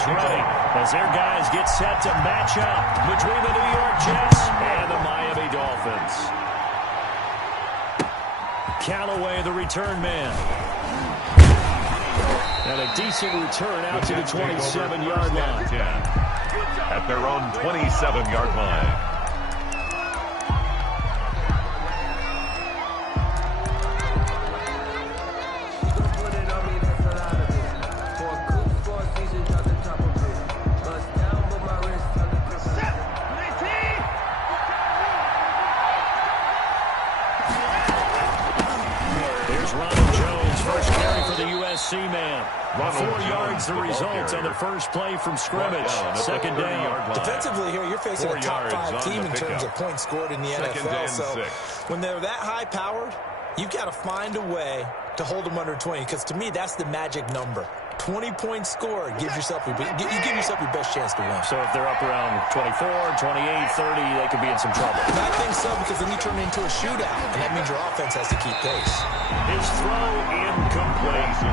is ready as their guys get set to match up between the New York Jets and the Miami Dolphins. Callaway, the return man. And a decent return out to the 27-yard line. At their own 27-yard line. Man. 4 yards the result on the first play from scrimmage. Second down. Defensively here, you're facing a top 5 team in terms of points scored in the NFL. So when they're that high powered, you've got to find a way to hold them under 20. Because to me, that's the magic number. 20 points scored gives yourself you give yourself your best chance to win. So if they're up around 24, 28, 30, they could be in some trouble. And I think so, because then you turn it into a shootout, and that means your offense has to keep pace. His throw incomplete.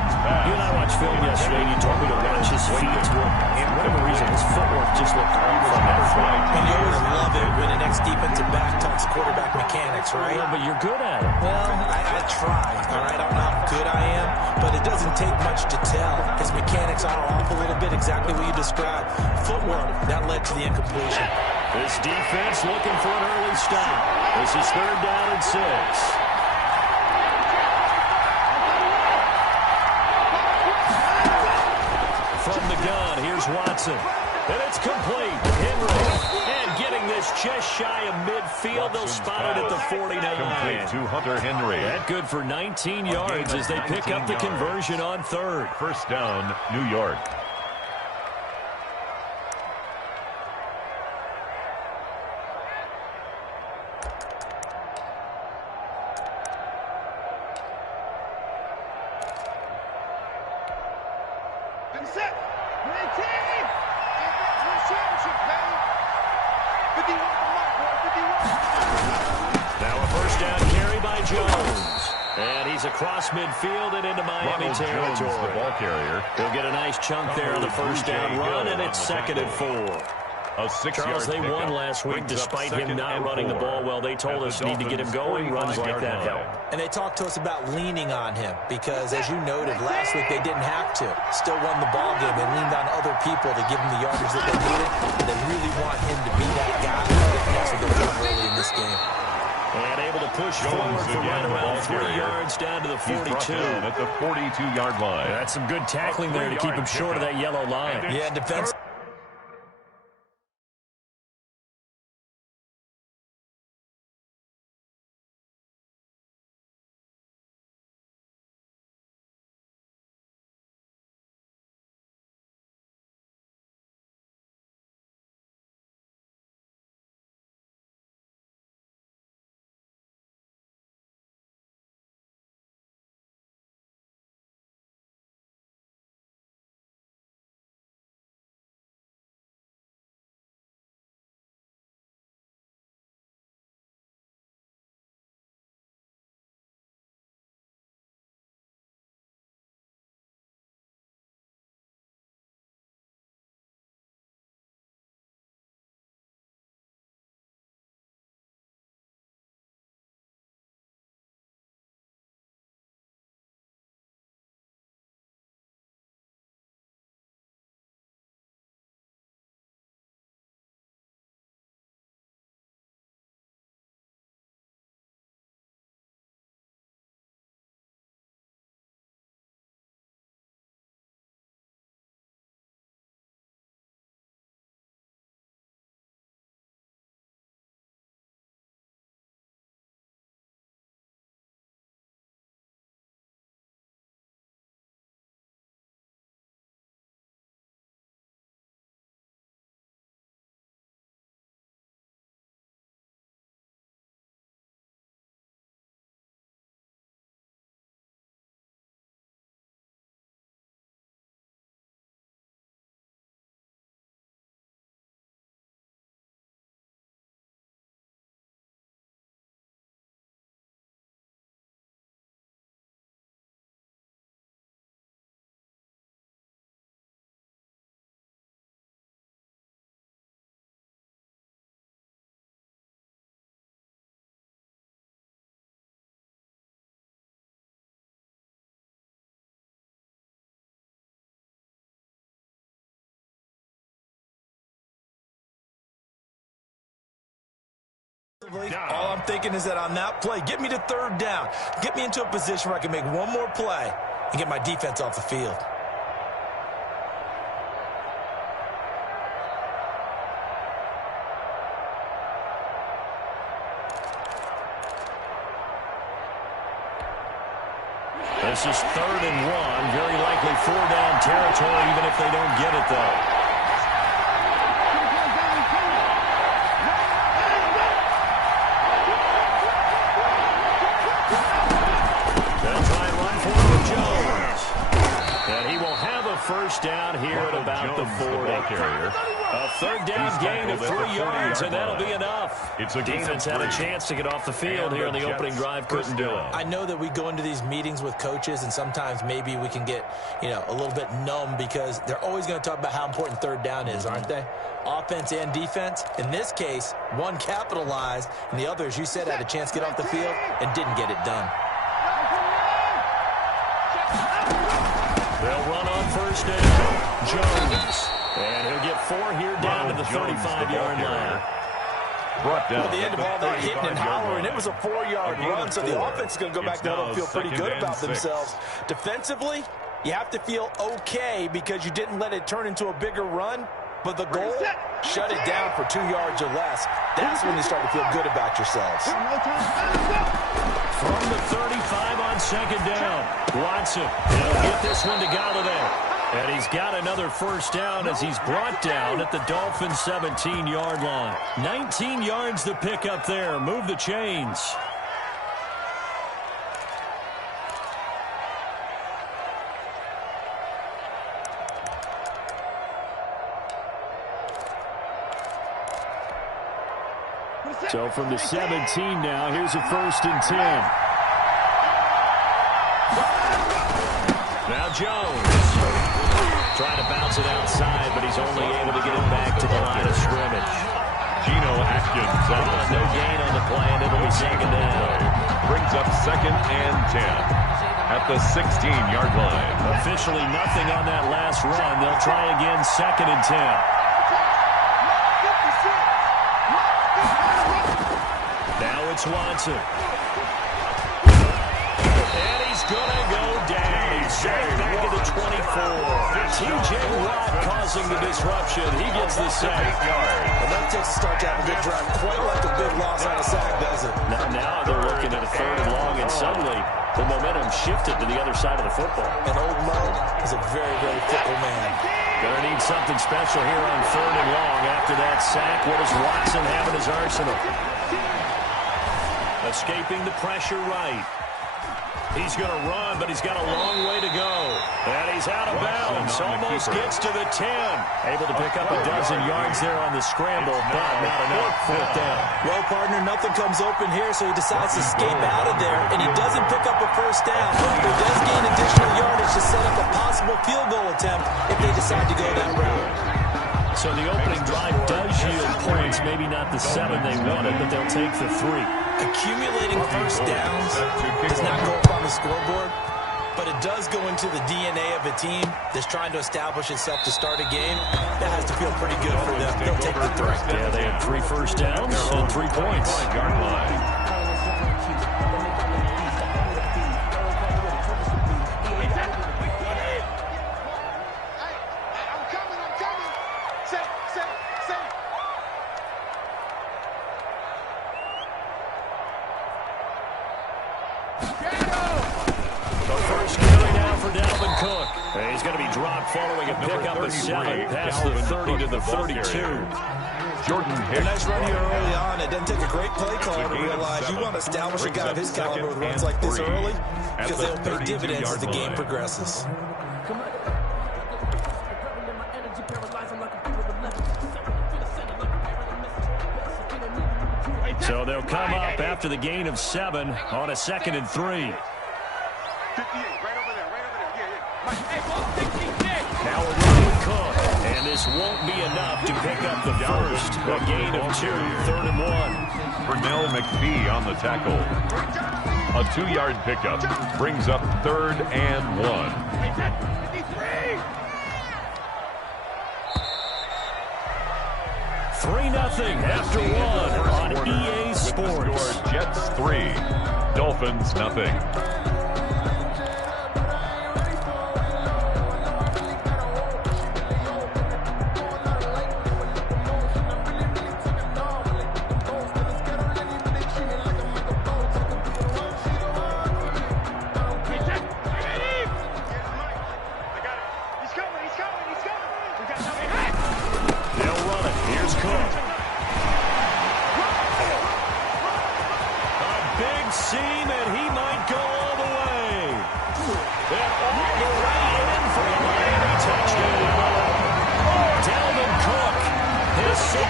You and I watched film yesterday, and you told me to watch his feet. And whatever reason, his footwork just looked off on that flight. And you always love it when an ex-defensive back talks quarterback mechanics, right? Well, but you're good at it. Well, I try, all right? I don't know how good I am, but it doesn't take much to tell. His mechanics are off a little bit, exactly what you described. Footwork, that led to the incompletion. This defense looking for an early stop. This is 3rd down and 6. From the gun, here's Watson. And it's complete. Henry. And getting this just shy of midfield. They'll spot it at the 49. Complete to Hunter Henry. That good for 19 yards as they pick up the conversion on 3rd. First down, New York. Across midfield and into Miami territory. The ball carrier. He'll get a nice chunk there on the first down run, and it's 2nd and 4. Charles, they won last week despite him not running the ball well. They told us need to get him going. Runs like that help. And they talked to us about leaning on him because, as you noted, last week they didn't have to. Still won the ball game. They leaned on other people to give him the yardage that they needed. They really want him to be that guy. That's what they're doing early in this game. And able to push forward for right around 3 yards down to the 42. At the 42-yard line. That's some good tackling there to keep him short of that yellow line. Yeah, defense. All I'm thinking is that on that play, get me to third down. Get me into a position where I can make one more play and get my defense off the field. This is 3rd and 1. Very likely 4-down territory, even if they don't get it, though. First down here at about the 40. A 3rd down gain of 3 yards, and that'll be enough. Defense had a chance to get off the field here in the opening drive, couldn't do it. I know that we go into these meetings with coaches, and sometimes maybe we can get, a little bit numb because they're always going to talk about how important 3rd down is, aren't they? Offense and defense. In this case, one capitalized, and the other, as you said, had a chance to get off the field and didn't get it done. They'll run on first down. Jones. And he'll get 4 here down to the 35-yard line. Brought down. At the end of all that hitting and hollering, it was a 4-yard run, so the offense is going to go back down and feel pretty good about themselves. Defensively, you have to feel okay because you didn't let it turn into a bigger run, but the goal, shut it down for 2 yards or less. That's when you start to feel good about yourselves. From the 35 on 2nd down, Watson. He'll get this one to Galladay. And he's got another first down as he's brought down at the Dolphins' 17-yard line. 19 yards to pick up there. Move the chains. So from the 17 now, here's a 1st and 10. Now Jones. Trying to bounce it outside, but he's only able to get it back to the line of scrimmage. Geno Atkins on the no gain on the play, and it'll be 2nd down. Brings up 2nd and 10 at the 16-yard line. Officially nothing on that last run. They'll try again, 2nd and 10. Now it's Watson. And he's going to go down. He's sacked back at the 24. T.J. Watt causing the disruption. He gets the sack. And that takes a start to have a good drive. Quite like a big loss on a sack, does it? Now they're looking at a 3rd and long, and suddenly the momentum shifted to the other side of the football. And old Mo is a very, very fickle man. Gonna need something special here on 3rd and long. After that sack, what does Watson have in his arsenal? Escaping the pressure right. He's going to run, but he's got a long way to go. And he's out of bounds. Almost gets to the 10. Able to pick up a dozen yards there on the scramble, but not enough. 4th down. Well, partner, nothing comes open here, so he decides to escape out of there, and he doesn't pick up a 1st down. But he does gain additional yardage to set up a possible field goal attempt if they decide to go that route. So the opening drive does yield points, maybe not the 7 they wanted, but they'll take the 3. Accumulating first downs does not go up on the scoreboard, but it does go into the DNA of a team that's trying to establish itself to start a game. That has to feel pretty good for them. They'll take the 3. Yeah, they had 3 first downs and 3 points. Yard line. He's going to be dropped following a pickup of 7 past the 30 to the 32. Jordan Hicks. A nice run here early on. It doesn't take a great play caller to realize you want to establish a guy of his caliber with runs like this early because they'll pay dividends as the game progresses. So they'll come up after the gain of 7 on a 2nd and 3. Now we're running Cook, and this won't be enough to pick up the first. A gain of 2, 3rd and 1. Pernell McPhee on the tackle. A 2-yard pickup brings up 3rd and 1. 3-0 after 1 on EA Sports. Sports. Score Jets 3, Dolphins nothing.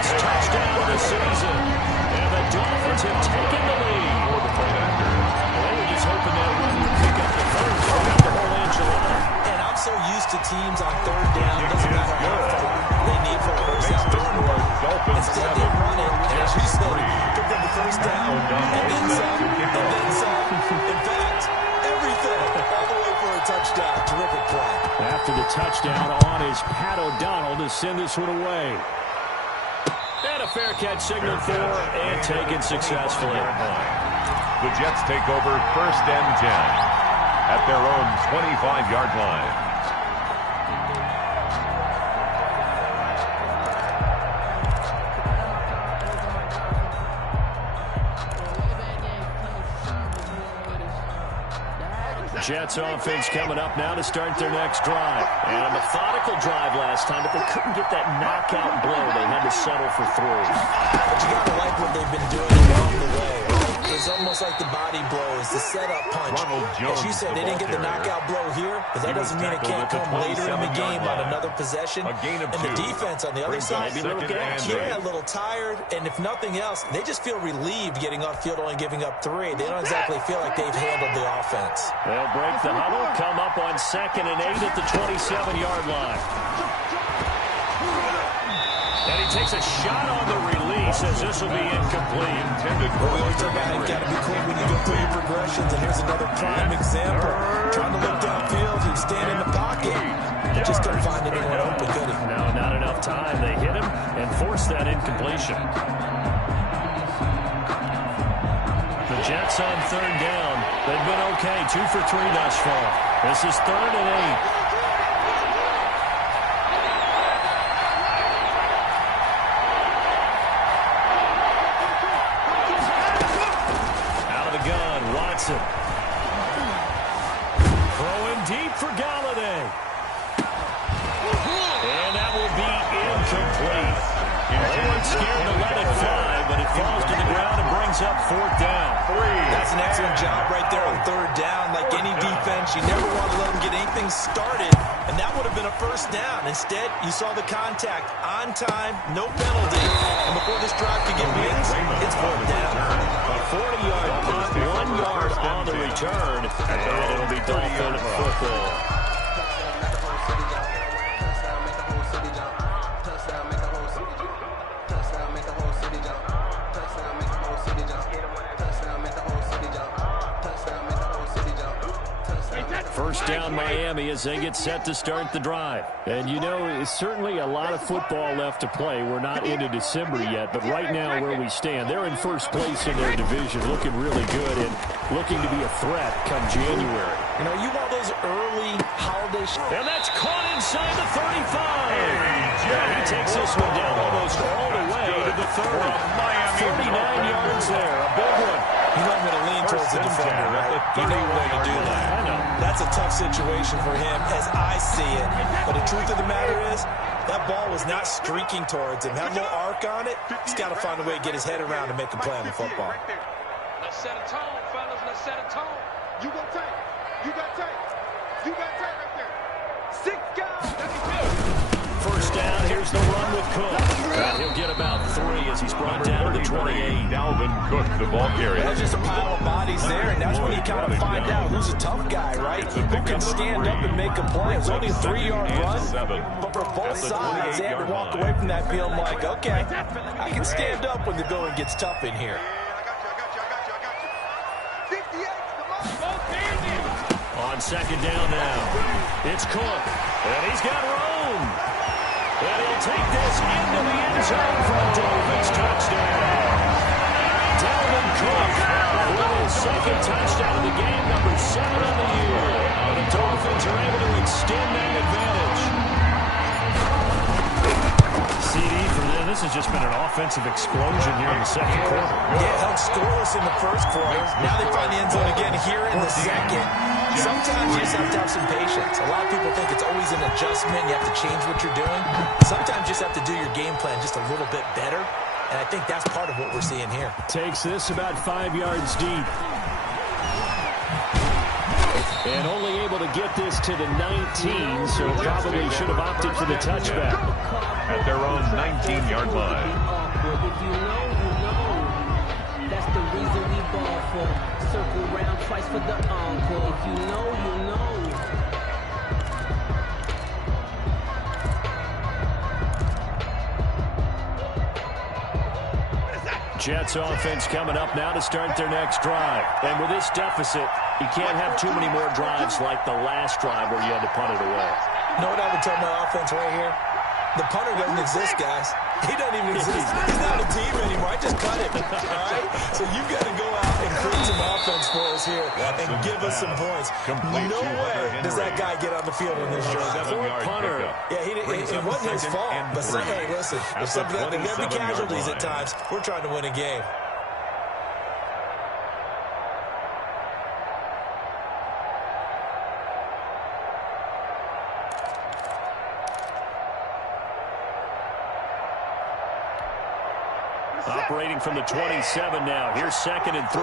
Touchdown of the season. And the Dolphins have taken the lead. They were just hoping that run would pick up the first. They got the whole enchilada. And I'm so used to teams on third down. It doesn't matter how far they need for a first down. Instead, they run it. And as you said, pick up the first down. And then some. And then some. In fact, everything. All the way for a touchdown. Terrific play. After the touchdown on is Pat O'Donnell to send this one away. And a fair catch signaled for and taken successfully. The Jets take over 1st and 10 at their own 25-yard line. Jets offense coming up now to start their next drive. And a methodical drive last time, but they couldn't get that knockout blow. They had to settle for 3. But you got to like what they've been doing along the way. It's almost like the body blows, the setup punch. As you said, they didn't get the knockout blow here, but that doesn't mean it can't come later in the game on another possession. And the defense on the other side, a little tired, and if nothing else, they just feel relieved getting off field only giving up 3. They don't exactly feel like they've handled the offense. They'll break the huddle, come up on 2nd and 8 at the 27-yard line. And he takes a shot on the release as this will be incomplete. Well, we always talk about you got to be quick when you go through your progressions, and here's another prime example. Trying to look downfield, he was standing in the pocket. He just couldn't find anyone open, could he? No, not enough time. They hit him and forced that incompletion. The Jets on 3rd down. They've been okay, 2 for 3 thus far. This is 3rd and 8. Throwing deep for Galladay. And that will be incomplete. They weren't scared to let it fly, but it falls to the ground and brings up 4th down. That's an excellent job right there on 3rd down. Like any defense, you never want to let them get anything started, and that would have been a 1st down. Instead, you saw the contact on time, no penalty, and before this drive could get wings, it's 4th down. A 40-yard punt, 1 yard on the return, and it'll be Dolphin football. First down Miami as they get set to start the drive. And you know, it's certainly a lot of football left to play. We're not into December yet, but right now where we stand, they're in first place in their division, looking really good and looking to be a threat come January. You know, you want those early holiday shots. And that's caught inside the 35. He takes this one down almost all the way to the 30. 39 yards there, a big one. You know I'm going to lean towards the defender, right? You know a way to do that. I know. That's a tough situation for him as I see it. But the truth of the matter is, that ball was not streaking towards him. Had a little arc on it. He's got to find a way to get his head around and make a play on the football. Let's set a tone, fellas. Let's set a tone. You got tape. You got tape. You got tape right there. 6 guys. First down, here's the run with Cook. And he'll get about 3 as he's brought down to the 28. Dalvin Cook, the ball carrier. There's just a pile of bodies there, and that's when you kind of find out who's a tough guy, right? Who can stand up and make a play. It's only a 3-yard run, but for both sides, they had to walk away from that feeling like, okay, I can stand up when the going gets tough in here. On 2nd down now, it's Cook, and he's got room. And he'll take this into the end zone for a Dolphins touchdown. Dalvin Cook with his second touchdown of the game, number 7 on the year. The Dolphins are able to extend that advantage. CD for them. This has just been an offensive explosion here in the second quarter. Yeah, held scoreless in the first quarter. Now they find the end zone again here in the second. Sometimes you just have to have some patience. A lot of people think it's always an adjustment. You have to change what you're doing. Sometimes you just have to do your game plan just a little bit better. And I think that's part of what we're seeing here. Takes this about 5 yards deep. And only able to get this to the 19, so probably should have opted for the touchback. At their own 19-yard line. If you know, you know. That's the reason we ball for. Circle round twice for the encore. If you know, you know. Jets offense coming up now to start their next drive. And with this deficit, you can't have too many more drives like the last drive where you had to punt it away. You know what I would tell my offense right here? The punter doesn't exist, guys. He doesn't even exist. He's not a team anymore. I just cut him, all right? So you've got to go out and create some offense for us here and give us some points. No way does that guy get on the field in this drive. Poor punter. Yeah, it wasn't his fault. But hey, listen, if something got to be casualties at times, we're trying to win a game. Operating from the 27 now. Here's 2nd and 3.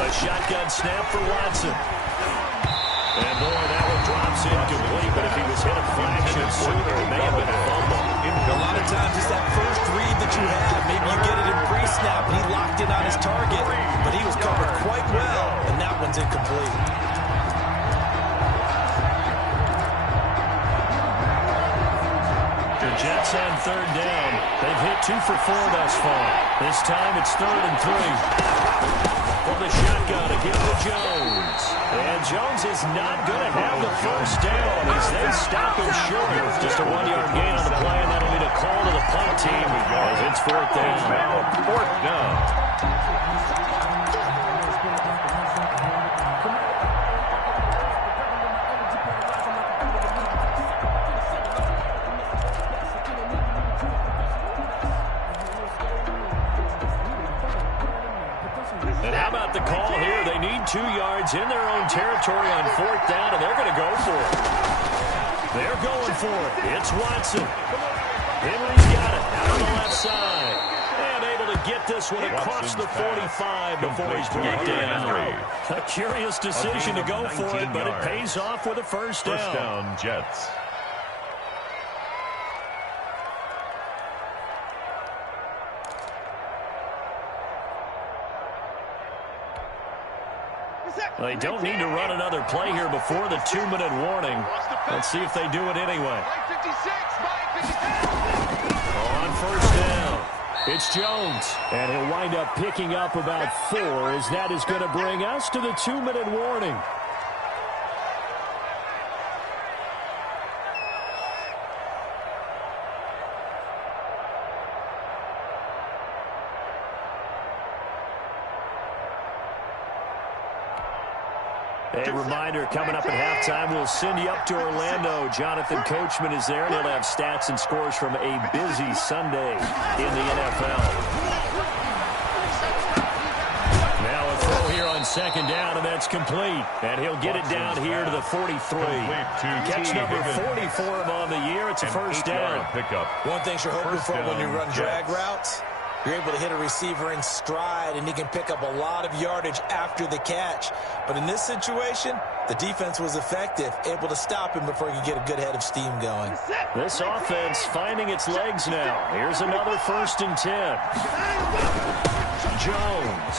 A shotgun snap for Watson. And boy, that one drops incomplete, but if he was hit a fraction sooner, it may have been a fumble. A lot of times it's that first read that you have. Maybe you get it in pre-snap, and he locked in on his target, but he was covered quite well, and that one's incomplete. The Jets on 3rd down. They've hit 2 for 4 thus far. This time it's 3rd and 3. From the shotgun to give to Jones. And Jones is not going to have the first down as they stop him short. Just a 1-yard gain on the play, and that'll be the call to the punt team as it's 4th down. Now 4th down. And how about the call here? They need 2 yards in their own territory on 4th down, and they're going to go for it. They're going for it. It's Watson. Henry's got it out on the left side. And able to get this one across the 45 before he's brought down. A curious decision to go for it, but it pays off with a first down. First down, Jets. They don't need to run another play here before the 2-minute warning. Let's see if they do it anyway. On first down, it's Jones. And he'll wind up picking up about 4 as that is going to bring us to the 2-minute warning. A reminder, coming up at halftime, we'll send you up to Orlando. Jonathan Coachman is there, and he'll have stats and scores from a busy Sunday in the NFL. Now a throw here on 2nd down, and that's complete. And he'll get it down here to the 43. Catch number 44 on the year. It's a first down. One thing you're hoping for when you run drag routes, you're able to hit a receiver in stride, and he can pick up a lot of yardage after the catch. But in this situation, the defense was effective, able to stop him before he could get a good head of steam going. This offense finding its legs now. Here's another 1st and 10. Jones.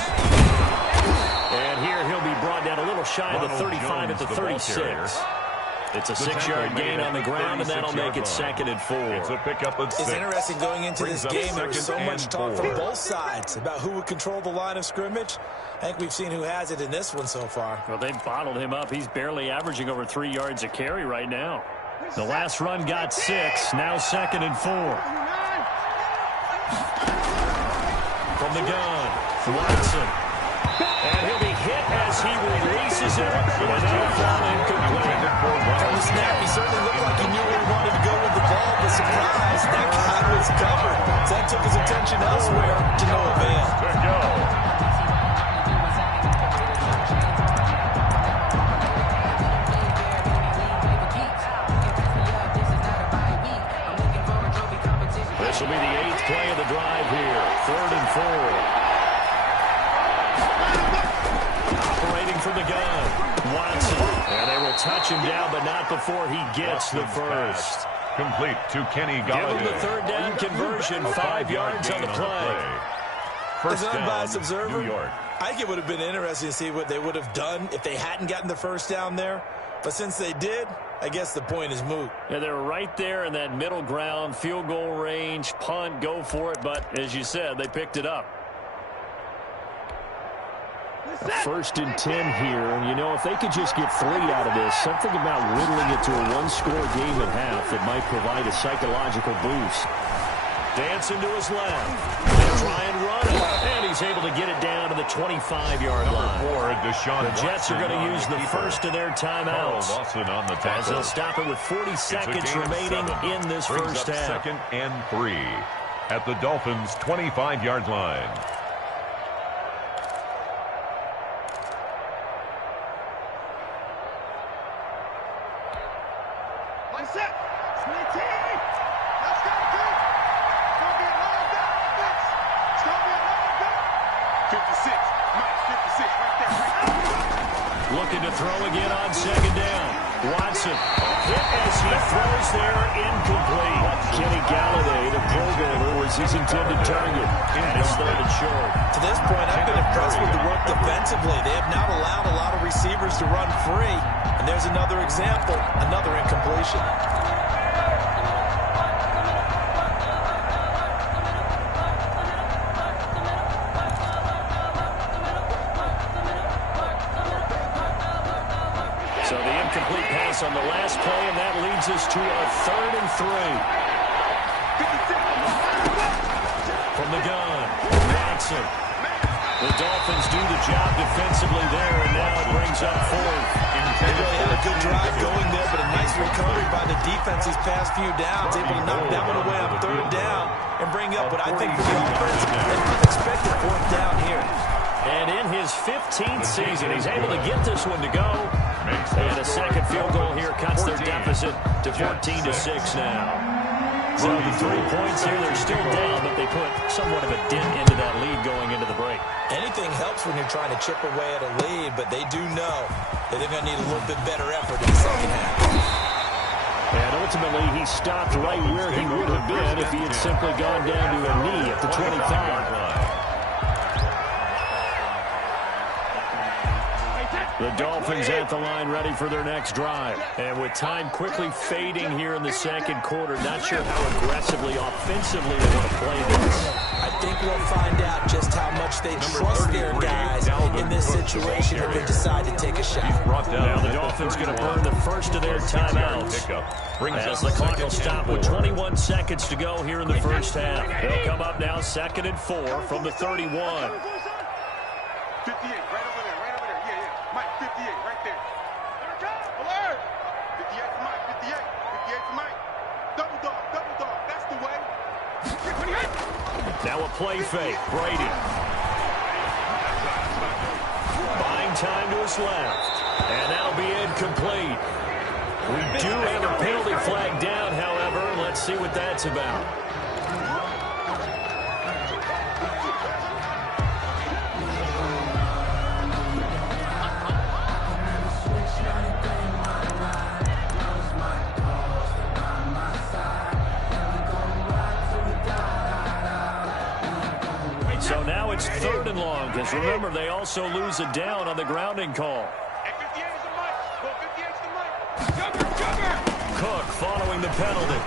And here he'll be brought down a little shy of the 35 at the 36. It's a 6-yard gain on the ground, and that'll make it 2nd and 4. It's a pickup of 6. It's interesting going into this game. There was so much talk from both sides about who would control the line of scrimmage. I think we've seen who has it in this one so far. Well, they've bottled him up. He's barely averaging over 3 yards a carry right now. The last run got 6. Now 2nd and 4. From the gun, Watson. And he'll be hit as he releases it. And that'll fall incomplete. From the snap, he certainly looked like he knew where he wanted to go with the ball, but surprise, that guy was covered. So that took his attention elsewhere to no avail. Good go. This will be the 8th play of the drive here. 3rd and 4. Operating from the gun, Watson. And they will touch him down, but not before he gets the first. Complete to Kenny Galladay. Give him the 3rd down conversion, 5 yards on the play. As an unbiased New observer, York. I think it would have been interesting to see what they would have done if they hadn't gotten the first down there. But since they did, I guess the point is moot. Yeah, they're right there in that middle ground, field goal range, punt, go for it. But as you said, they picked it up. 1st and 10 here. And, you know, if they could just get 3 out of this, something about whittling it to a 1-score game at half that might provide a psychological boost. Dancing to his left. They try and run it. And he's able to get it down to the 25-yard line. The Jets are going to use the first of their timeouts, as they'll stop it with 40 seconds remaining in this first half. 2nd and 3 at the Dolphins' 25-yard line. Looking to throw again on 2nd down. Watson hit as he throws there, incomplete. Kenny Galladay, the Pro Bowler, was his intended target. And it's 3rd and short. To this point, I've been impressed with the work defensively. They have not allowed a lot of receivers to run free. And there's another example, another incompletion. So the incomplete pass on the last play, and that leads us to a 3rd and 3. From the gun, Watson. The Dolphins do the job defensively there, and now it brings up 4th. They really had a good drive going there, but a nice recovery by the defense these past few downs, able to knock that one away on 3rd down and bring up what I think for the offense, an unexpected 4th down here. And in his 15th season, he's able to get this one to go. And a second field goal here cuts their deficit to 14-6 now. So the 3 points here, they're still down, but they put somewhat of a dent into that lead going into the break. Anything helps when you're trying to chip away at a lead, but they do know that they're going to need a little bit better effort in the second half. And ultimately, he stopped right where he would have been if he had simply gone down to a knee at the 25. The Dolphins at the line ready for their next drive. And with time quickly fading here in the second quarter, not sure how aggressively, offensively they want to play this. I think we'll find out just how much they trust their guys in this situation if they decide to take a shot. Now the Dolphins going to burn the first of their timeouts as the clock will stop with 21 seconds to go here in the first half. They'll come up now 2nd and 4 from the 31. 58, right over there, right over there. Yeah. Mike, 58, right there. Alert! 58 for Mike, 58 for Mike. Double dog, that's the way. 28. Now a play fake, Brady. Buying time to his left, and that'll be incomplete. We do have a penalty flag down, however. Let's see what that's about. So now it's 3rd and long, because remember, they also lose a down on the grounding call. And 58 is the Mike. Well, 58 is the Mike. Cook following the penalty.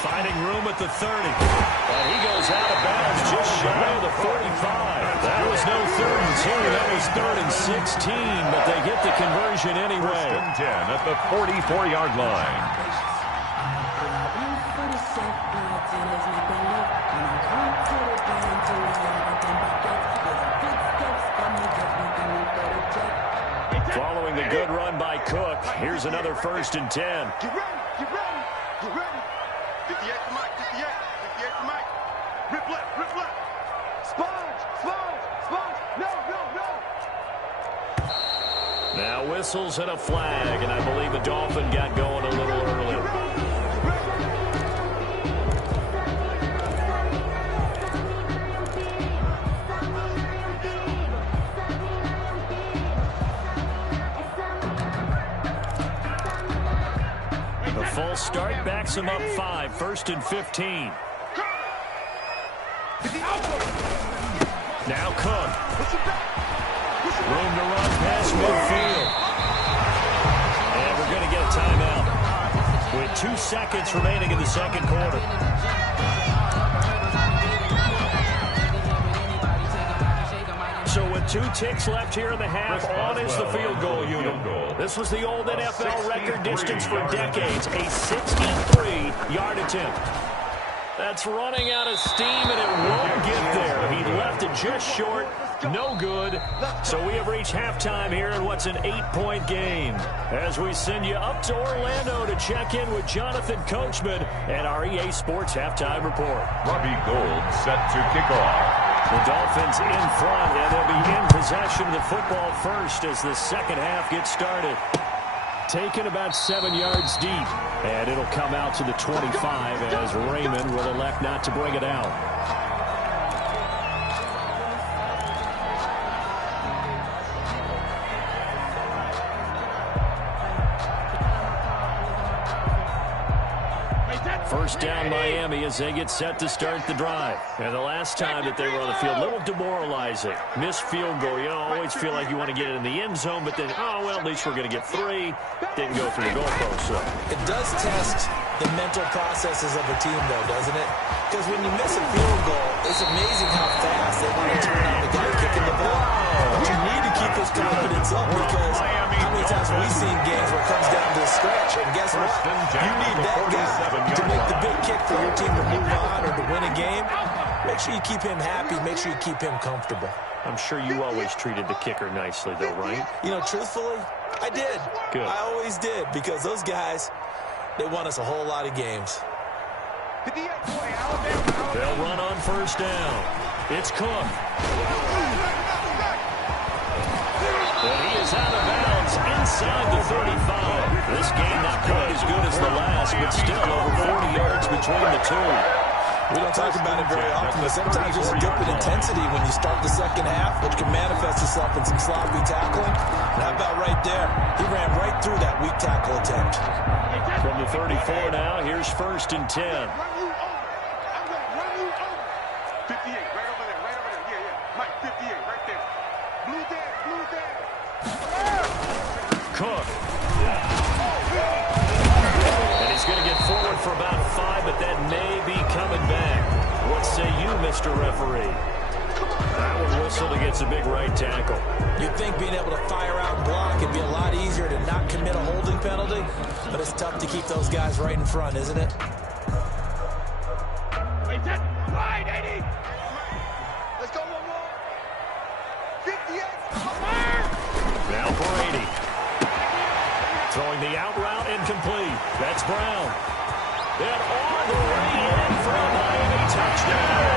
Finding room at the 30. And he goes out of bounds just shy of the 45. That was no 3rd and 2. That was 3rd and 16, but they get the conversion anyway. 1st and 10 at the 44-yard line. Following the good run by Cook, here's another 1st and 10. Get ready, get ready, get ready. 58 to Mike, 58 to Mike. Rip left. Sponge. No. Now whistles and a flag, and I believe a Dolphin got going a little early. The full start backs him up 5, 1st and 15. Now Cook. Room to run past midfield. And we're going to get a timeout with 2 seconds remaining in the 2nd quarter. So with 2 ticks left here in the half, on is the field goal unit. This was the old NFL record distance for decades, a 63-yard attempt. That's running out of steam, and it won't get there. He left it just short. No good. So we have reached halftime here in what's an 8-point game. As we send you up to Orlando to check in with Jonathan Coachman and our EA Sports Halftime Report. Robbie Gould set to kick off. The Dolphins in front, and they'll be in possession of the football first as the 2nd half gets started. Taken about 7 yards deep, and it'll come out to the 25 as Raymond will elect not to bring it out. First down Miami as they get set to start the drive. And the last time that they were on the field, a little demoralizing. Missed field goal. You always feel like you want to get it in the end zone, but then, oh, well, at least we're going to get 3. Didn't go through the goalpost. So it does test the mental processes of a team, though, doesn't it? Because when you miss a field goal, it's amazing how fast they want to turn on the guy kicking the ball. But you need to keep his confidence up because how many times have we seen games where it comes down to the stretch? And guess what? You need that guy to make the big kick for your team to move on or to win a game. Make sure you keep him happy. Make sure you keep him comfortable. I'm sure you always treated the kicker nicely, though, right? You know, truthfully, I did. Good. I always did because those guys, they won us a whole lot of games. They'll run on first down. It's Cook. And he is out of bounds inside the 35. This game not quite as good as the last, but still over 40 yards between the two. We don't talk about it very often, but sometimes there's a dip in intensity when you start the 2nd half, which can manifest itself in some sloppy tackling. And how about right there? He ran right through that weak tackle attempt. From the 34 now, here's 1st and 10. Run you over. I'm going to run you over. 58, right over there, right over there. Yeah. Mike, 58, right there. Blue there. Cook. And he's going to get forward for about 5, but that may be coming back. What say you, Mr. Referee? That one whistled against a big right tackle. You'd think being able to fire out and block would be a lot easier to not commit a holding penalty, but it's tough to keep those guys right in front, isn't it? Wait, that's right, 80. Let's go one more. 58. Now Brady. Throwing the out route incomplete. That's Brown. And all the way in for a Miami touchdown.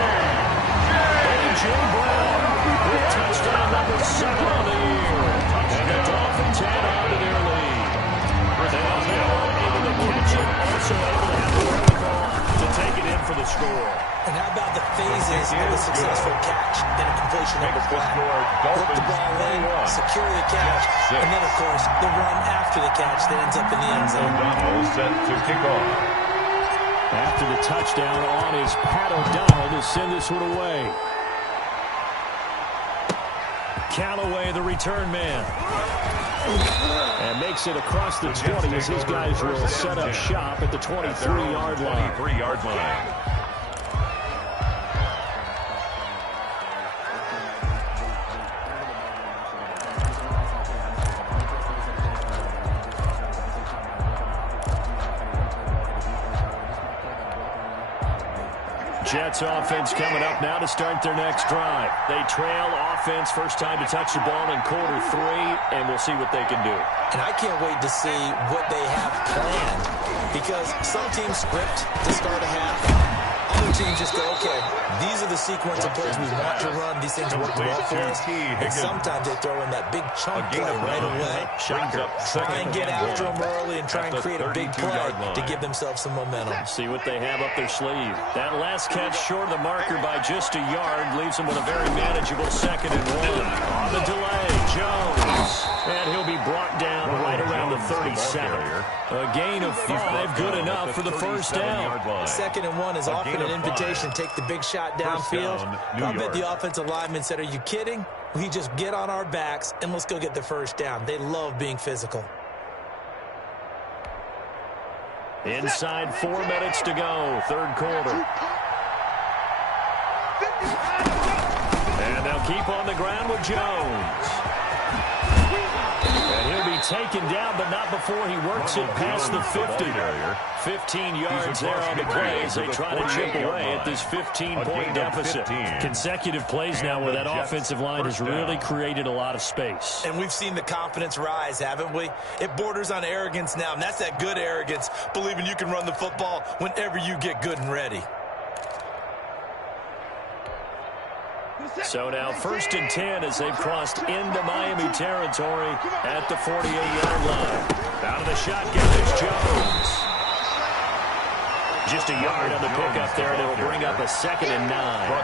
A.J. Brown with touchdown number 7 on the year. And the Dolphins head on to their lead. They are able to catch it, also able to have the wherewithal to take it in for the score. And how about the phases of a successful catch and a completion of a play? Flip the ball in, secure the catch, and then, of course, the run after the catch that ends up in the end zone. O'Donnell set to kick off. After the touchdown on is Pat O'Donnell to send this one away. Callaway, the return man. And makes it across the 20 as his guys will set up shop at the 23-yard line. 23-yard line. Jets offense coming up now to start their next drive. They trail offense, first time to touch the ball in quarter 3, and we'll see what they can do. And I can't wait to see what they have planned, because some teams script to start a half. Other teams just go, okay, these are the sequence of plays we want to run. These things work well for us. And sometimes they throw in that big chunk play right away. Shocker. Try and get after them early and try and create a big play to give themselves some momentum. See what they have up their sleeve. That last catch short of the marker by just a yard leaves them with a very manageable 2nd and 1. On the delay, Jones. And he'll be brought down right around the 37. A gain of 5, good enough for the first down. 2nd and 1 is often an invitation to take the big shot downfield. I bet the offensive lineman said, are you kidding? We just get on our backs and let's go get the first down. They love being physical. Inside 4 minutes to go, 3rd quarter. And they'll keep on the ground with Jones. And he'll be taken down, but not before he works it past the 50. 15 yards there on the play as they try to chip away at this 15-point deficit. Consecutive plays now where that offensive line has really created a lot of space. And we've seen the confidence rise, haven't we? It borders on arrogance now, and that's that good arrogance, believing you can run the football whenever you get good and ready. So now 1st and 10 as they've crossed into Miami territory at the 48-yard line. Out of the shotgun is Jones. Just a yard on the pickup there, and it'll bring up a 2nd and 9.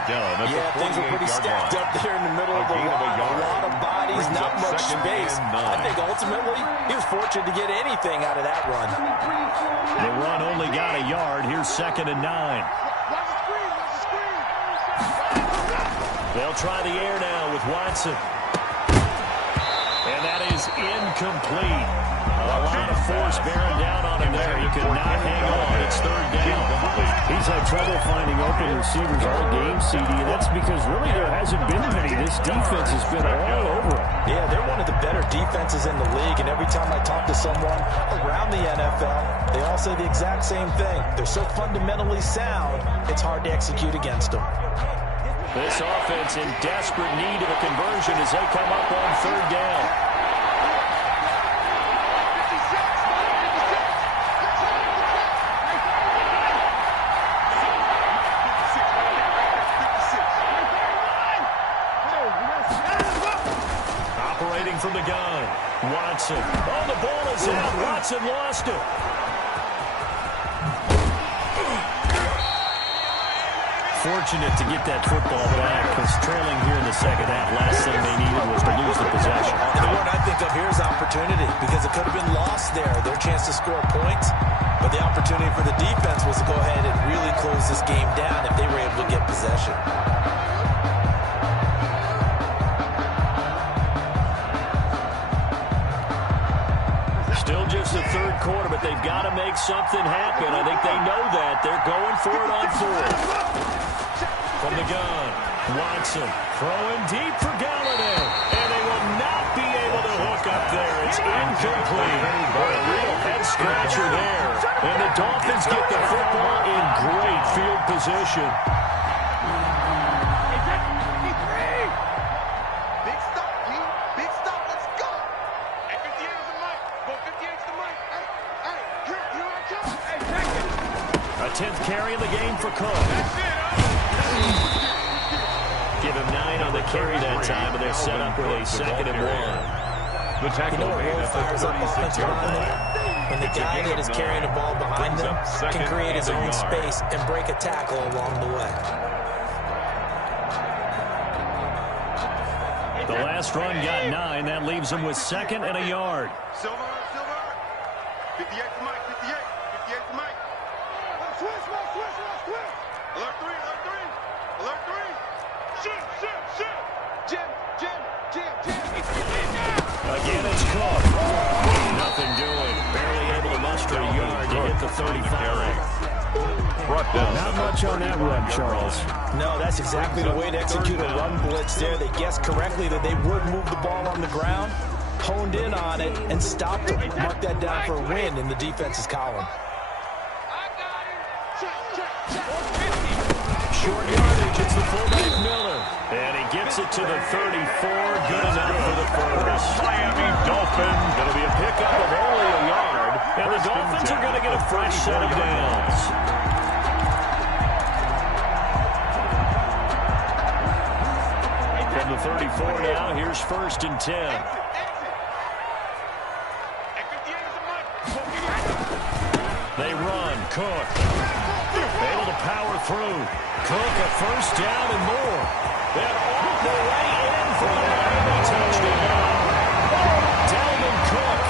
Yeah, things are pretty stacked up there in the middle of the line. A lot of bodies, not much space. I think ultimately he was fortunate to get anything out of that run. The run only got a yard. Here's 2nd and 9. They'll try the air now with Watson. And that is incomplete. A lot of force bearing down on him there. He could not hang on. It's 3rd down. He's had trouble finding open receivers all game, CD, and that's because really there hasn't been many. This defense has been all over him. Yeah, they're one of the better defenses in the league, and every time I talk to someone around the NFL, they all say the exact same thing. They're so fundamentally sound, it's hard to execute against them. This offense in desperate need of a conversion as they come up on 3rd down. Operating from the gun, Watson. Oh, the ball is out. Watson lost it. Fortunate to get that football back because trailing here in the 2nd half, last thing they needed was to lose the possession. And the word I think of here is opportunity, because it could have been lost there, their chance to score points. But the opportunity for the defense was to go ahead and really close this game down if they were able to get possession. Still just the 3rd quarter, but they've got to make something happen. I think they know that. They're going for it on 4th. From the gun, Watson throwing deep for Galladay. And they will not be able to hook up there. It's incomplete. A real head-scratcher there. And the Dolphins get the football in great field position. A 10th carry in the game for Cook. Give him 9 on the carry that time, and they're set up with a 2nd and 1. The tackle made at the 36-yard line. When the guy that is carrying the ball behind them can create his own space and break a tackle along the way. The last run got 9. That leaves them with 2nd and a yard. Silver. 58 to Mike, 58. 58 to Mike. Switch. Alert 3. Shoot. Jim. Again, it's Cook. nothing doing. Barely able to muster a yard to hit the 35. Not much on that run, Charles. No, that's exactly the way to execute a run blitz there. They guessed correctly that they would move the ball on the ground, honed in on it, and stopped them. Mark that down for a win in the defense's column. Short yardage, it's the fullback Miller. And he gets it to the 34. Good enough for the first. Miami Dolphins. It'll be a pickup of only a yard. And the Dolphins are going to get a fresh set of downs. From the 34 now, here's 1st and 10. They run. Cook. Able to power through. Cook a first down and more. Then off the way in for the Miami touchdown. Dalvin Cook,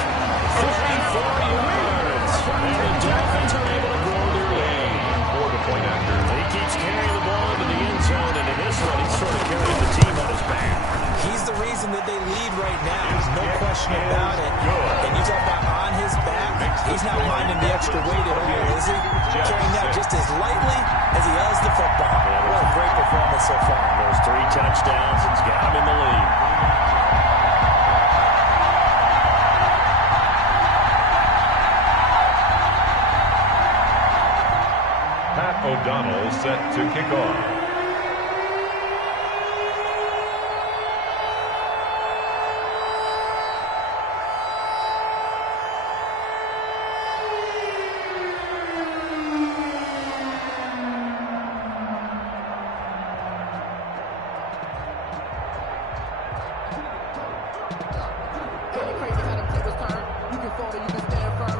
34 yards. And the Dolphins are able to grow their lead. For the point after. He keeps carrying the ball into the end zone, and in this one, he's sort of carrying the team on his back. He's the reason that they lead right now. No question about it. And you talk about on his back, he's not minding the extra weight at all, is he? Carrying that just as lightly as he does the football. What a great performance so far. Those 3 touchdowns, it's got him in the lead. Pat O'Donnell set to kick off.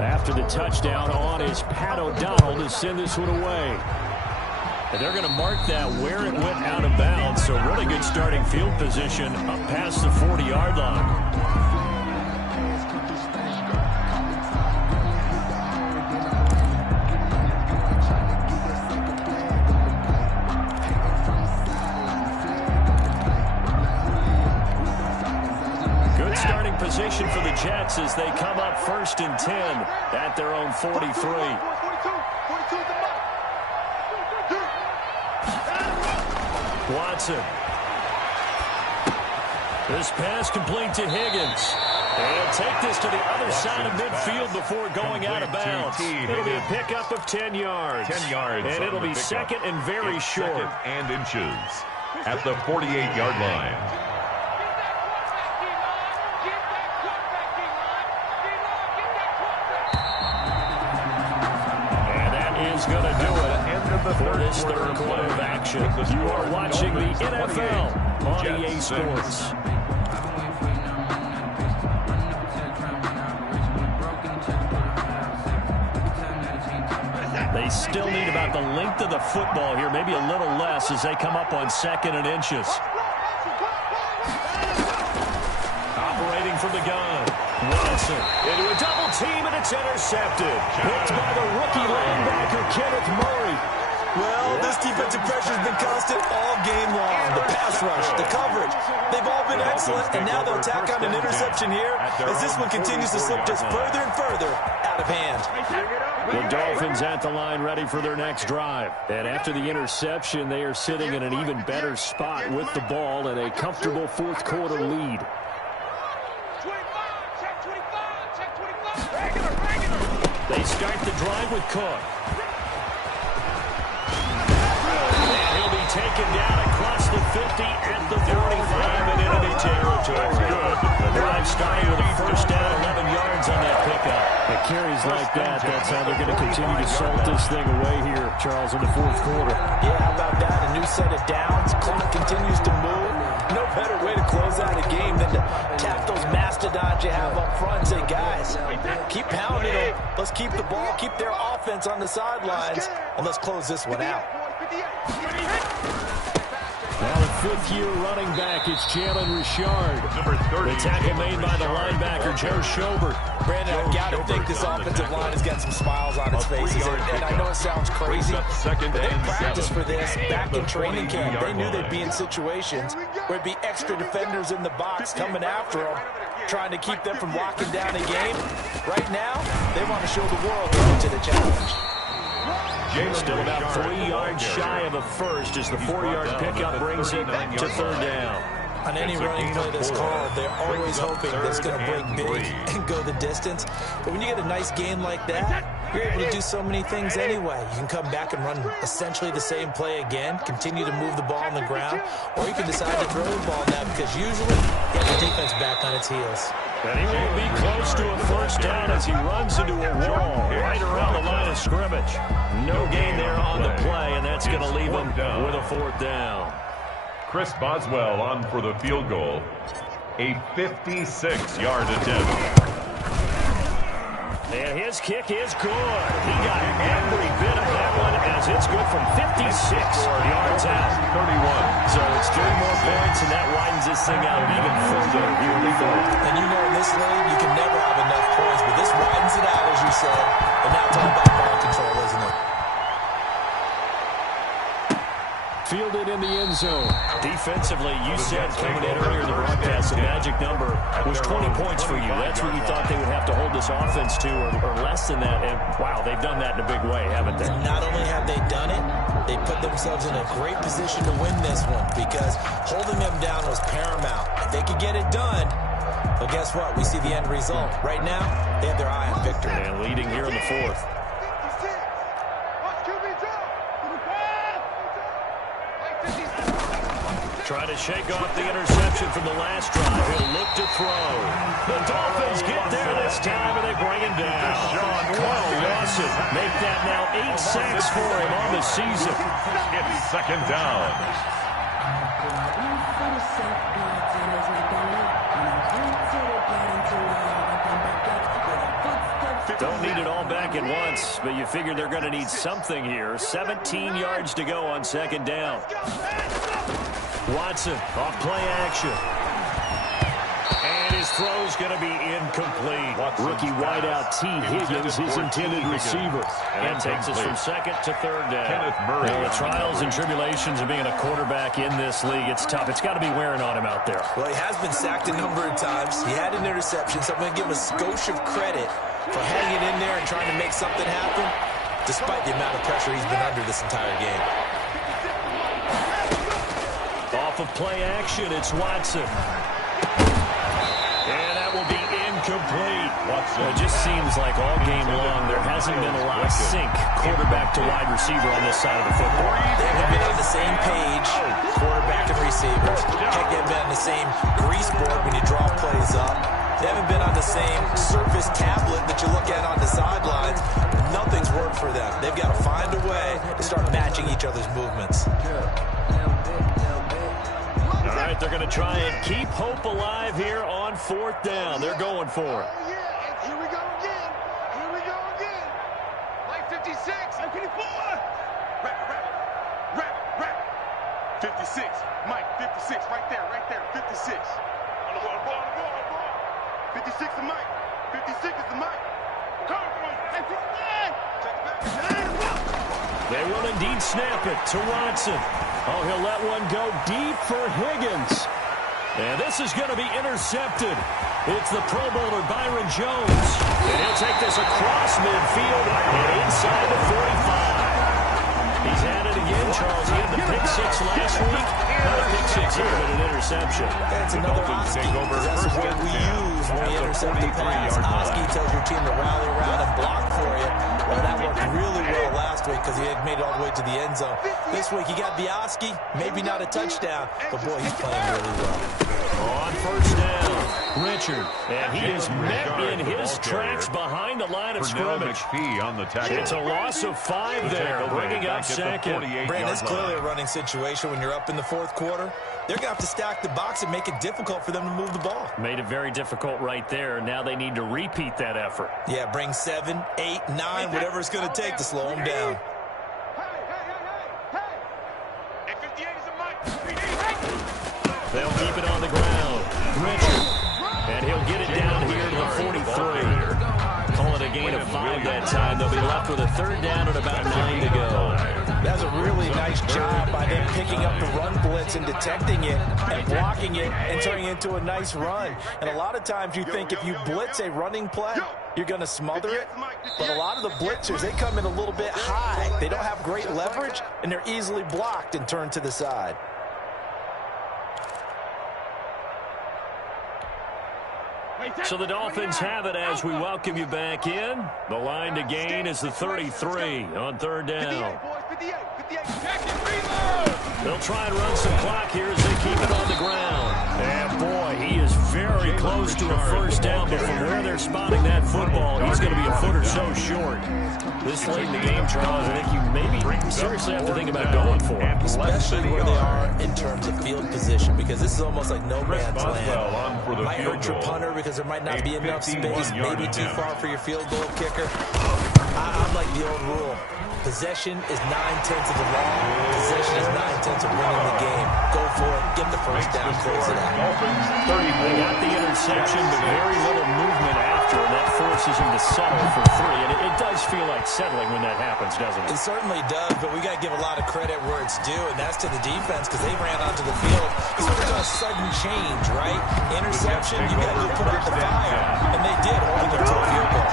After the touchdown on is Pat O'Donnell to send this one away. And they're going to mark that where it went out of bounds. So really good starting field position up past the 40-yard line. Position for the Jets as they come up 1st and 10 at their own 43. Watson. This pass complete to Higgins. And take this to the other side of midfield before going out of bounds. It'll be a pickup of 10 yards. 10 yards. And it'll be second and very short. 2nd and inches at the 48-yard line. Going to do it for this 3rd quarter of action. You are watching the NFL on EA Sports. They still need about the length of the football here, maybe a little less as they come up on 2nd and inches. Operating from the gun. Watson into a double team, and it's intercepted. Picked by the rookie linebacker, Kenneth Murray. Well, this defensive pressure has been constant all game long. The pass rush, the coverage, they've all been excellent, and now they'll tack on an interception here as this one continues to slip just further and further out of hand. The Dolphins at the line ready for their next drive. And after the interception, they are sitting in an even better spot with the ball and a comfortable 4th quarter lead. They start the drive with Cook. And he'll be taken down across the 50 at the 45 in enemy territory. The drive starting with a first down, 11 yards on that pickup. It carries like that. That's how they're going to continue to salt this thing away here, Charles, in the 4th quarter. Yeah, how about that? A new set of downs. Clock continues to move. No better way to close out a game than to tap those mastodons you have up front and say, guys, keep pounding them. Let's keep the ball, keep their offense on the sidelines, and let's close this one out. Now the 5th-year running back, it's Jalen Richard. Number 30. The tackle made by the linebacker, Joe Schobert. Brandon, I've got to think this offensive line has got some smiles on its faces. And I know it sounds crazy, but they practiced for this back in training camp. They knew they'd be in situations There'd be extra defenders in the box coming after them, trying to keep them from locking down a game. Right now, they want to show the world they're up to the challenge. Still about 3 yards shy of a first as the 4-yard pickup brings it to third down. On any running play that's called, they're always hoping that it's going to break big and go the distance. But when you get a nice game like that, you're able to do so many things anyway. You can come back and run essentially the same play again, continue to move the ball on the ground, or you can decide to throw the ball now because usually you have the defense back on its heels. And he will be close to a first down as he runs into a wall right around the line of scrimmage. No gain there on the play, and that's going to leave him with a 4th down. Chris Boswell on for the field goal. A 56-yard attempt. And his kick is good. He got every bit of that one as it's good from 56 yards out. 31. So it's 3 more points, and that widens this thing out even further here in the 4th. And you know in this league, you can never have enough points, but this widens it out, as you said. And now it's all about ball control, isn't it? Fielded in the end zone. Defensively, you said coming in earlier in the broadcast, the magic number was 20 points for you. That's what you thought they would have to hold this offense to, or less than that. And, wow, they've done that in a big way, haven't they? And not only have they done it, they put themselves in a great position to win this one because holding them down was paramount. If they could get it done, well, guess what? We see the end result. Right now, they have their eye on victory. And leading here in the 4th. Trying to shake off the interception from the last drive. He'll look to throw. The Dolphins get there this time, and they bring him down. Carl Lawson make that now 8 sacks for him on the season. It's 2nd down. Don't need it all back at once, but you figure they're going to need something here. 17 yards to go on 2nd down. Watson off play action. And his throw's going to be incomplete. Rookie wideout T. Higgins, his intended receiver. And takes us from 2nd to 3rd down. Now, the trials and tribulations of being a quarterback in this league, it's tough. It's got to be wearing on him out there. Well, he has been sacked a number of times. He had an interception, so I'm going to give him a skosh of credit for hanging in there and trying to make something happen, despite the amount of pressure he's been under this entire game. Off of play action, it's Watson. And that will be incomplete. It just seems like all game long there hasn't been a lot of sync quarterback to wide receiver on this side of the football. They haven't been on the same page, quarterback and receivers. Heck, they haven't been on the same grease board when you draw plays up. They haven't been on the same Surface tablet that you look at on the sidelines. Nothing's worked for them. They've got to find a way to start matching each other's movements. All right, they're going to try and keep hope alive here on 4th down. They're going for it. Here we go again. Here we go again. Play 56. 54. Rap. 56. Mike, 56. Right there. 56. On the ball. 56 is Mike. 56 is the Mike. Come on. Hey, check it back. They will indeed snap it to Watson. Oh, he'll let one go deep for Higgins. And this is going to be intercepted. It's the Pro Bowler Byron Jones. And he'll take this across midfield and inside the 45. He's had it again, Charles. He had the pick 6 last week. Not a pick 6 here, but an interception. That's another Oski. That's the word we use when we intercept the pass. Oski tells your team to rally around and block for you. Well, that worked really well last week because he had made it all the way to the end zone. This week, he got the Oski. Maybe not a touchdown, but boy, he's playing really well. On 1st down, Richard. And he is met in his tracks behind the line of scrimmage. On the tackle. It's a loss of 5 there, bringing up 2nd. Brandon, it's clearly a running situation when you're up in the 4th quarter. They're going to have to stack the box and make it difficult for them to move the ball. Made it very difficult right there. Now they need to repeat that effort. Yeah, bring 7, 8, 9, whatever it's going to take to slow them down. Hey, 58 is a Mike. They'll keep it on the ground. Richard. And he'll get it down here to the 43. Call it a gain of 5 that time. They'll be left with a 3rd down and about 9 to go. That was a a really nice job by them picking up the run blitz and detecting it and blocking it and turning it into a nice run. And a lot of times you think if you blitz a running play, you're going to smother it. But a lot of the blitzers, they come in a little bit high. They don't have great leverage, and they're easily blocked and turned to the side. So the Dolphins have it as we welcome you back in. The line to gain is the 33 on third down. They'll try and run some clock here as they keep it on the ground. And boy, he is very close to a first down, but from where they're spotting that football, he's going to be a foot or so short. This late in the game, Charles, I think you maybe seriously have to think about going for it. Especially where they are in terms of field position, because this is almost like no man's land. Might hurt your punter because there might not be enough space, maybe too far for your field goal kicker. I'm like the old rule. Possession is 9/10 of the law. Possession is 9/10 of winning the game. Go for it. Get the first down. Close it out. They got the interception, but very little movement after, and that forces him to settle for 3. And it does feel like settling when that happens, doesn't it? It certainly does, but we got to give a lot of credit where it's due, and that's to the defense because they ran onto the field. This was a sudden change, right? Interception, you got to put out the fire, and they did, holding them to a field goal.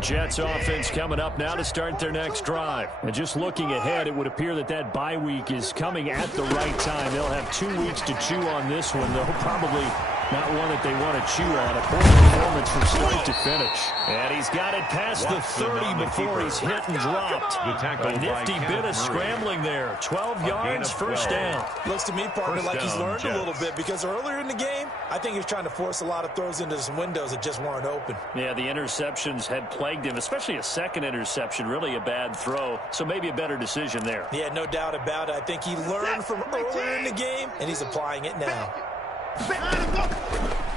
Jets offense coming up now to start their next drive. And just looking ahead, it would appear that that bye week is coming at the right time. They'll have 2 weeks to chew on this one, though probably not one that they want to chew on. A poor performance from start to finish. And he's got it past the 30 before he's hit and dropped. A nifty bit of scrambling there. 12 yards, first down. Looks to me, partner, like he's learned a little bit because earlier in the game, I think he was trying to force a lot of throws into some windows that just weren't open. Yeah, the interceptions had plagued him, especially a second interception, really a bad throw. So maybe a better decision there. Yeah, no doubt about it. I think he learned from earlier in the game, and he's applying it now.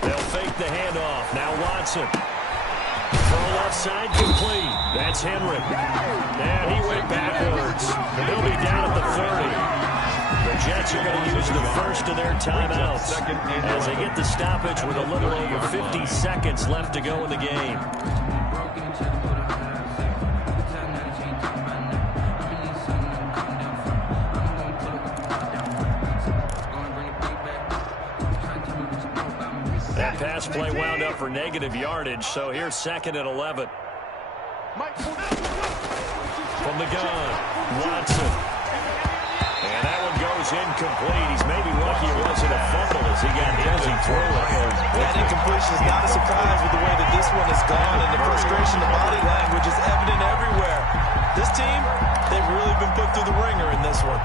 They'll fake the handoff. Now Watson. Throw left side complete. That's Henry. And he went backwards. He'll be down at the 30. The Jets are going to use the first of their timeouts as they get the stoppage with a little over 50 seconds left to go in the game. That pass play wound up for negative yardage, so here's second and 11. From the gun, Watson. And that one goes incomplete. He's maybe lucky it wasn't a fumble as he got hit as he threw it. That incompletion is not a surprise with the way that this one has gone, and the frustration, the body language is evident everywhere. This team, they've really been put through the ringer in this one.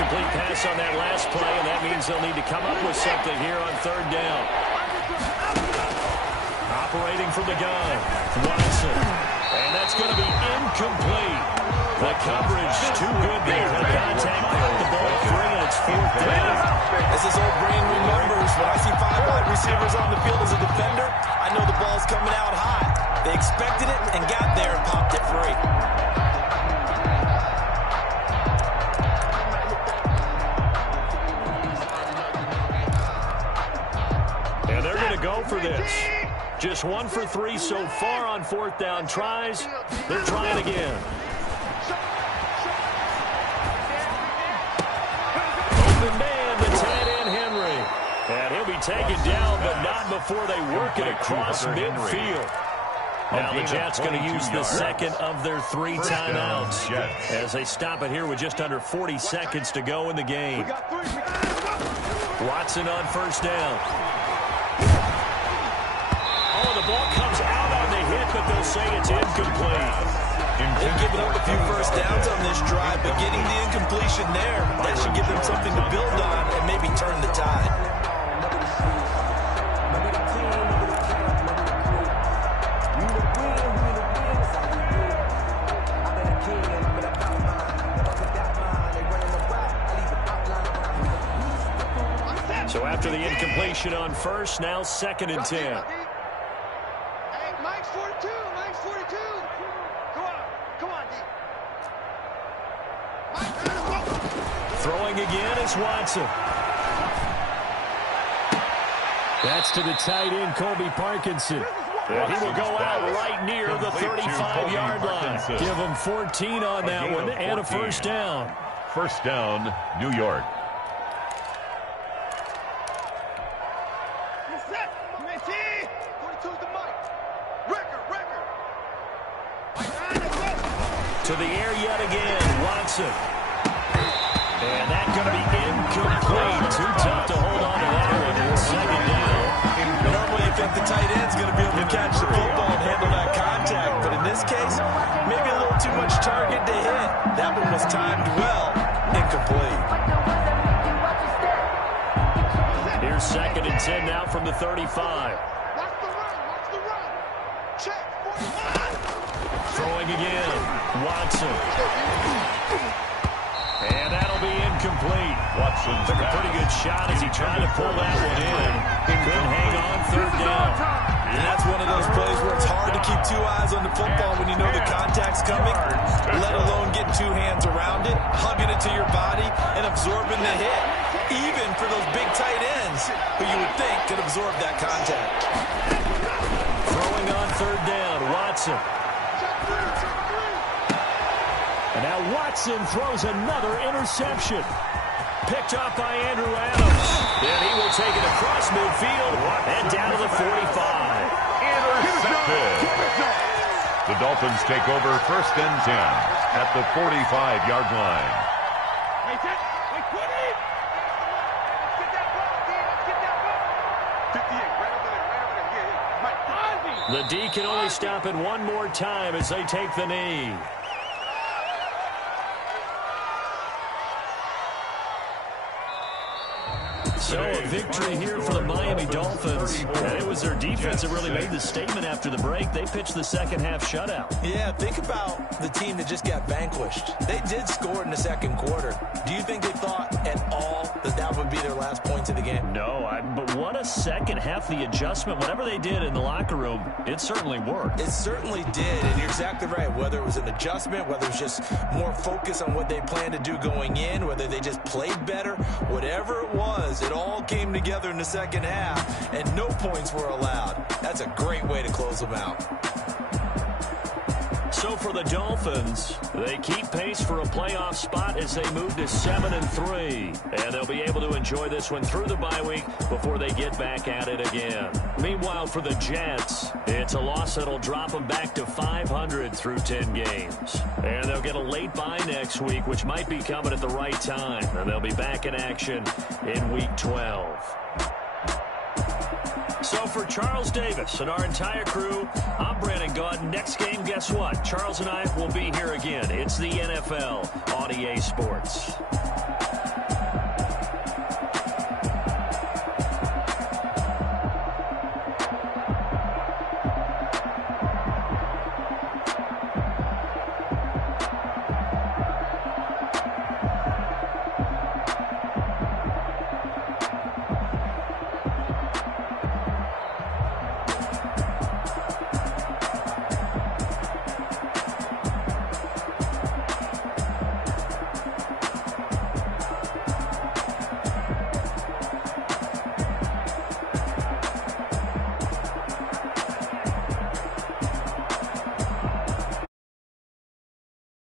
Complete pass on that last play, and that means they'll need to come up with something here on third down. Operating from the gun, Watson. And that's going to be incomplete. The coverage too good there. The contact caught the ball free, and it's fourth down. As this old brain remembers, when I see 5 wide receivers on the field as a defender, I know the ball's coming out high. They expected it and got there and popped it free. Go for this. Just 1 for 3 so far on fourth down tries. They're trying again. Open man, the tight end Henry. And he'll be taken down, but not before they work it across midfield. Now the Jets going to use the second of their 3 timeouts as they stop it here with just under 40 seconds to go in the game. Watson on first down. The ball comes out on the hit, but they'll say it's incomplete. They've given up a few first downs on this drive, but getting the incompletion there, that should give them something to build on and maybe turn the tide. after the incompletion on first. Now 2nd and 10. Hey, Mike's 42. Mike's 42. Come on, D. Throwing again is Watson. That's to the tight end, Colby Parkinson. And he will go out right near the 35-yard line. Give him 14 on that one and a first down. First down, New York. To the air yet again, Watson. And that's going to be incomplete. Too tough to hold on to that one. It's 2nd down. Normally you think the tight end's going to be able to catch the football and handle that contact, but in this case, maybe a little too much target to hit. That one was timed well. Incomplete. Here's 2nd and 10 now from the 35. Watch the run. Check. 45. Throwing again, Watson. And that'll be incomplete. Watson Took a pretty good shot as he tried to pull that one in. Couldn't hang on 3rd down. And that's one of those plays where it's hard to keep 2 eyes on the football when you know the contact's coming, let alone getting 2 hands around it, hugging it to your body, and absorbing the hit. Even for those big tight ends who you would think could absorb that contact. Throwing on 3rd down, Watson. And now Watson throws another interception. Picked up by Andrew Adams. And he will take it across midfield and down to the 45. Intercepted. The Dolphins take over 1st and 10 at the 45-yard line. Wait, 20. Get that ball, D. Let's get that ball. 58, right over there. Yeah. Mike, The D can only stop it one more time as they take the knee. So a victory here for the Miami Dolphins. And it was their defense that really made the statement after the break. They pitched the second half shutout. Yeah, think about the team that just got vanquished. They did score in the 2nd quarter. Do you think they thought at all that that would be their last points of the game? No, but what a second half. The adjustment, whatever they did in the locker room, it certainly worked. It certainly did, and you're exactly right. Whether it was an adjustment, whether it was just more focus on what they planned to do going in, whether they just played better, whatever it was, it all came together in the 2nd half, and no points were allowed. That's a great way to close them out. So for the Dolphins, they keep pace for a playoff spot as they move to 7-3. And they'll be able to enjoy this one through the bye week before they get back at it again. Meanwhile, for the Jets, it's a loss that'll drop them back to 500 through 10 games. And they'll get a late bye next week, which might be coming at the right time. And they'll be back in action in Week 12. So for Charles Davis and our entire crew, I'm Brandon Gaudin. Next game, guess what? Charles and I will be here again. It's the NFL on EA Sports.